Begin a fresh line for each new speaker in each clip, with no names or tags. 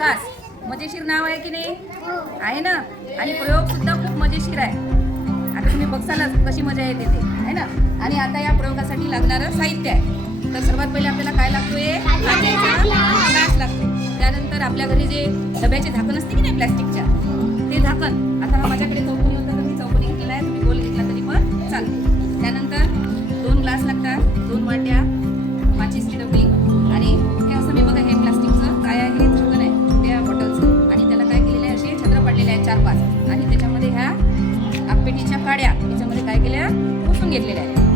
खास मजेशीर नाव आहे की नाही? आहे ना? आणि प्रयोग सुद्धा खूप मजेशीर आहे. आता तुम्ही बघसालच कशी मजा येते ते. आहे ना? आणि आता या प्रयोगासाठी लागणारं साहित्य आहे. तर सर्वात पहिले आपल्याला काय लागतोय? काचेचा ग्लास लागतो त्यानंतर आपल्या घरी जे डब्याचे झाकण असते की नाही प्लॅस्टिकच्या? ते झाकण. आता हा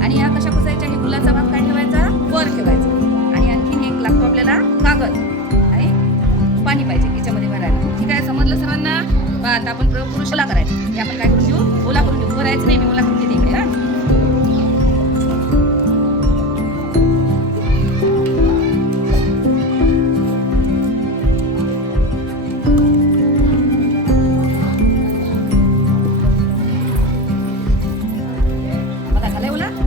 आणि ह्या कशा पुसायच्या? हे गुलाचा भाग काय ठेवायचा? वर ठेवायचा. आणि आणखीन एक लागतो आपल्याला कागद. आणि पाणी पाहिजे याच्यामध्ये भरायला. ठीक आहे? समजलं सर्वांना? बा आता आपण प्रयोग करू ओला करायचा. हे आपण काय करून घेऊ? ओला करून घेऊ. भरायचं नाही मी ओला करून घेते इकडे हा. ओला?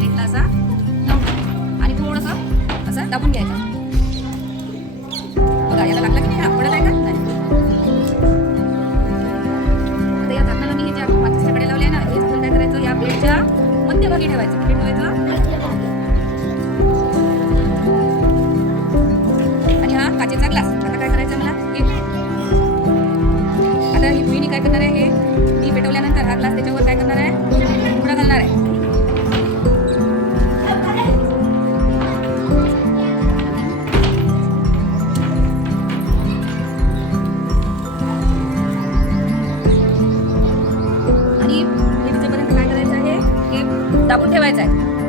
प्लेटला असा. लावून आणि थोडंसं असा दाबून घ्यायचा. बघा याला लागला की नाही? हा पडत आहे का? नाही. आता या झाकणाला मी हे जे लावले ना हे झाकण काय करायचं? या प्लेटच्या मध्यभागी ठेवायचं. कुठे ठेवायचं? आणि हा काचेचा ग्लास. आता काय करायचं मला? हे. आता ही मी काय करणार आहे? हे मी पेटवल्यानंतर हा ग्लास त्याच्यावर दाबून ठेवायचं आहे.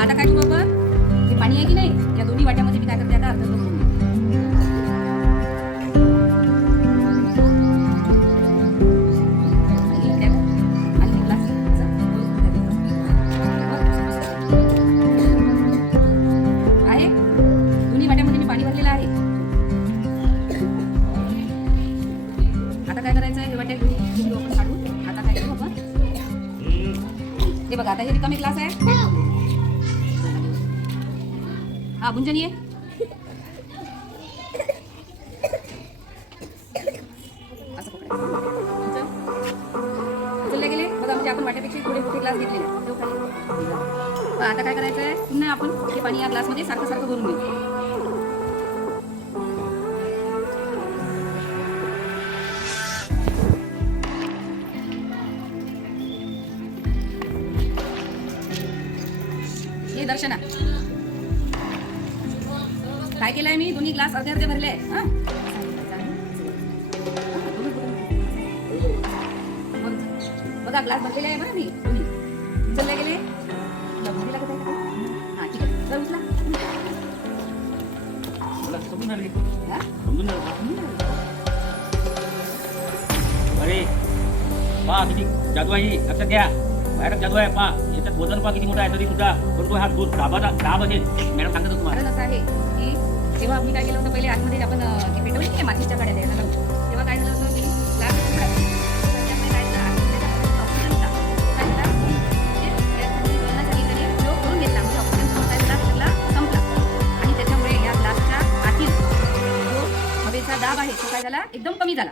बघा आता काय करू आपण हे पाणी आहे की नाही? या दोन्ही वाट्यामध्ये मी काय करते आता अर्ध आहे? दोन्ही वाट्यामध्ये मी पाणी भरलेलं आहे. आता काय करायचं आहे हे आता काय बघा आता हे रिकामी क्लास आहे. हा गुंजनी ये. असं पकडायचं. उचलले गेले. मग आमच्या आपण वाट्यापेक्षा थोडे मोठे ग्लास घेतले ठेव आता काय करायचं आहे पुन्हा आपण हे पाणी या ग्लासमध्ये सारखं सारखं भरून घेऊ. हे दर्शना. काय केलंय मी? दोन्ही ग्लास अर्धे अर्धे भरले हा? बघा ग्लास भरलेले आहे बघा मी. दोन्ही उचलले गेले? भारी लागत आहे? हा ठीक आहे. जरा उचला?
अरे पहा किती जादू आहे. लक्षात घ्या. बाहेर जादू आहे पहा याच्यात वजन पहा किती मोठं आहे तरी सुद्धा. परंतु हा दूर दाबाचा दाब असेल. मॅडम सांगतात तुम्हाला.
असं आहे की जेव्हा आम्ही काय केलं होतं पहिले आतमध्ये आपण अं, पेटवली नाही मातीच्या काड्या द्यायला लावून तेव्हा काय झालं होतं की ग्लास उघडा. तर त्यामुळे काय झालं, एकदम कमी झाला.